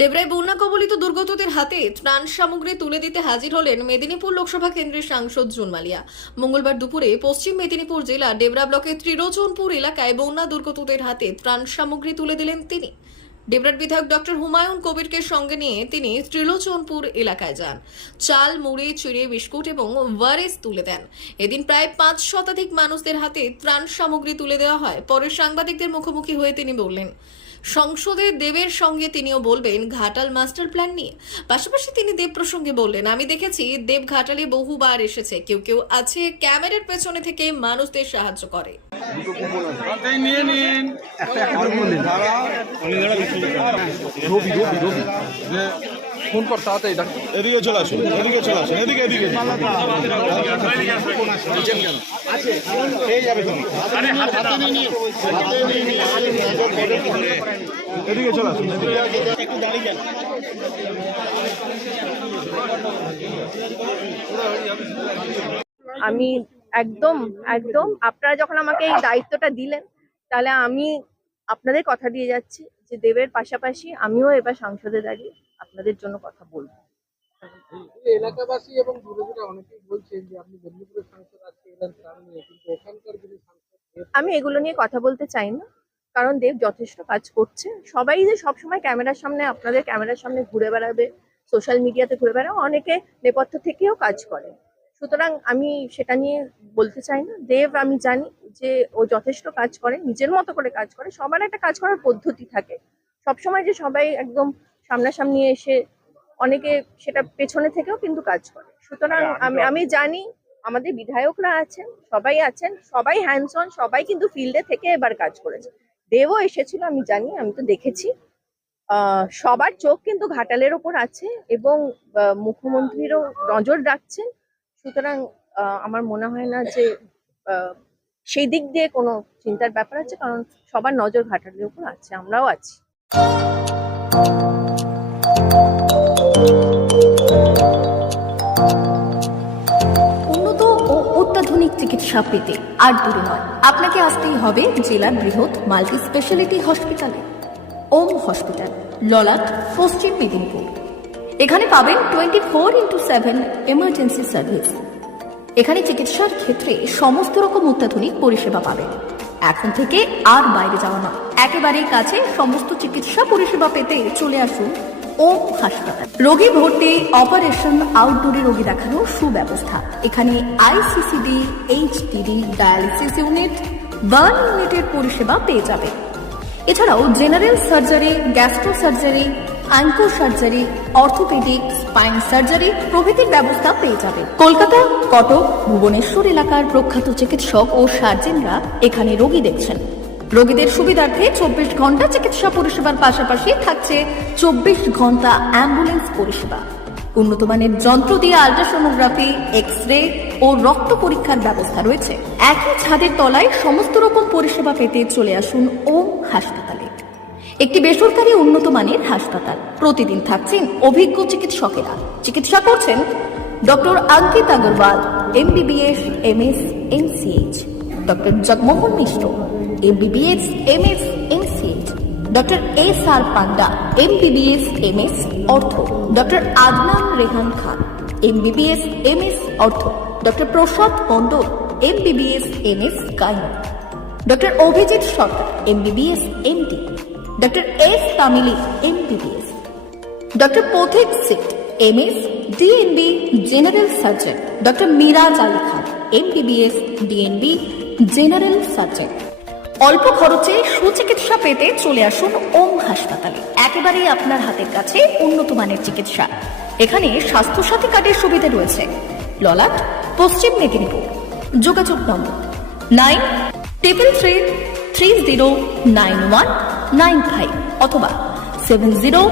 ডেবরায় বন্যা কবলিত দুর্গতদের হাতে ত্রাণ সামগ্রী তুলে দিতে হাজির হলেন মেদিনীপুর লোকসভা কেন্দ্রের সাংসদ জুন মালিয়া। মঙ্গলবার দুপুরে পশ্চিম মেদিনীপুর জেলা ডেবরা ব্লকের ত্রিলোচনপুর এলাকায় বন্যা দুর্গতদের হাতে ত্রাণ সামগ্রী তুলে দিলেন তিনি। ডেবরার বিধায়ক ডক্টর হুমায়ুন কবিরকে সঙ্গে নিয়ে তিনি ত্রিলোচনপুর এলাকায় যান। চাল, মুড়ি, চিড়ে, বিস্কুট এবং ওয়ারেস তুলে দেন। এদিন প্রায় 5 শতাধিক মানুষদের হাতে ত্রাণ সামগ্রী তুলে দেওয়া হয়। পরে সাংবাদিকদের মুখোমুখি হয়ে তিনি বললেন, সংসদে দেবের সঙ্গে তিনিও বলবেন ঘাটাল মাস্টার প্ল্যান নিয়ে। পাশাপাশি তিনি দেব প্রসঙ্গে বললেন, আমি দেখেছি দেব ঘাটালে বহুবার এসেছে। কেউ কেউ আছে ক্যামেরার পেছনে থেকে মানুষদের সাহায্য করে। ফোন কর তাড়াতাড়ি, এদিকে চলে আসুন, এদিকে চলে আসুন, এদিকে এদিকে এদিকে চলে আসুন, একটু দাঁড়িয়ে যান। আমি একদম আপনারা যখন আমাকে এই দায়িত্বটা দিলেন, তাহলে আমি আপনাদের কথা দিয়ে যাচ্ছি যে দেবের পাশাপাশি আমিও এবার সংসদে দাঁড়িয়ে আপনাদের জন্য কথা বলবো। এলাকাবাসী এবং বিরোধীরা অনেকেই বলছেন যে আপনি মেদিনীপুরের সাংসদ আজকে এলেন ত্রাণ নিয়ে, কিন্তু এখানকার যিনি সাংসদ আমি এগুলো নিয়ে কথা বলতে চাই না, কারণ দেব যথেষ্ট কাজ করছে। সবাই যে সবসময় ক্যামেরার সামনে, আপনাদের ক্যামেরার সামনে ঘুরে বেড়াবে, সোশ্যাল মিডিয়াতে ঘুরে বেড়াবে, অনেকে নেপথ্য থেকেও কাজ করে। সুতরাং আমি সেটা নিয়ে বলতে চাই না। দেব আমি জানি যে ও যথেষ্ট কাজ করে, নিজের মতো করে কাজ করে। সবার একটা কাজ করার পদ্ধতি থাকে, সবসময় যে সবাই একদম সামনাসামনি এসে, অনেকে সেটা পেছনে থেকেও কিন্তু কাজ করে। সুতরাং আমি জানি আমাদের বিধায়করা আছেন, সবাই হ্যান্ডস অন, সবাই কিন্তু ফিল্ডে থেকে এবার কাজ করেছে। দেবও এসেছিল, আমি জানি, আমি তো দেখেছি। সবার চোখ কিন্তু ঘাটালের ওপর আছে এবং মুখ্যমন্ত্রীরও নজর রাখছেন। সুতরাং আমার মনে হয় না যে সেই দিক দিয়ে কোনো চিন্তার ব্যাপার আছে, কারণ সবার নজর ঘাটালের উপর আছে, আমরাও আছি। উন্নত ও অত্যাধুনিক চিকিৎসা পেতে আর দূরে নয়, আপনাকে আসতেই হবে জেলার বৃহৎ মাল্টি স্পেশালিটি হসপিটালে। ওম হসপিটাল, ললাট, পশ্চিম মেদিনীপুর। এখানে পাবেন 24x7 এমার্জেন্সি সার্ভিস। এখানে চিকিৎসার ক্ষেত্রে সমস্ত রকম অত্যাধুনিক পরিষেবা পাবেন। এখন থেকে আর বাইরে যাওয়া নয়, একেবারেই কাছে সমস্ত চিকিৎসা পরিষেবা পেতে চলে আসুন ওম হাসপাতাল। রোগী ভর্তি, অপারেশন, আউটডোরে রোগী দেখানোর সুব্যবস্থা। এখানে ICCD, HDD, dialysis unit, burn ইউনিটের পরিষেবা পেয়ে যাবে। এছাড়াও general surgery, gastro surgery, onco surgery, orthopaedic, spine surgery প্রভৃতির ব্যবস্থা পেয়ে যাবে। কলকাতা, কটক, ভুবনেশ্বর এলাকার প্রখ্যাত চিকিৎসক ও সার্জেনরা এখানে রোগী দেখছেন। রোগীদের সুবিধার্থে 24 ঘন্টা চিকিৎসা পরিষেবার পাশাপাশি থাকছে 24 ঘন্টা অ্যাম্বুলেন্স পরিষেবা। উন্নত মানের যন্ত্র দিয়ে আল্ট্রাসোনোগ্রাফি, এক্স-রে ও রক্ত পরীক্ষার ব্যবস্থা রয়েছে। একই ছাদের তলায় সমস্ত রকম পরিষেবা পেতে চলে আসুন ওম হাসপাতালে। একটি বেসরকারি উন্নত মানের হাসপাতাল। প্রতিদিন থাকছেন অভিজ্ঞ চিকিৎসকেরা। চিকিৎসা করছেন doctor Ankit Agarwal, MBBS, MS, MCH, doctor Jagmohan Mishra, MBBS, MS, MCH, doctor SR Panda, MBBS, MS, ortho, doctor Adnan Rehan Khan, MBBS, MS, ortho, doctor Prasad Mondal, MBBS, MS, gynae, doctor Abhijit Sarkar, MBBS, MD, doctor S Tamili, MBBS, doctor Pathik Sit, MS, DNB, general surgeon, doctor Miraj Ali Khan, MBBS, DNB, general surgeon. অল্প খরচে সুচিকিৎসা পেতে চলে আসুন ওম হাসপাতালে। একেবারেই আপনার হাতের কাছে উন্নত মানের চিকিৎসা। এখানে স্বাস্থ্যসাথী কার্ডের সুবিধা রয়েছে। ললাট, পশ্চিম মেদিনীপুর। যোগাযোগ নম্বর 9333309195 অথবা 70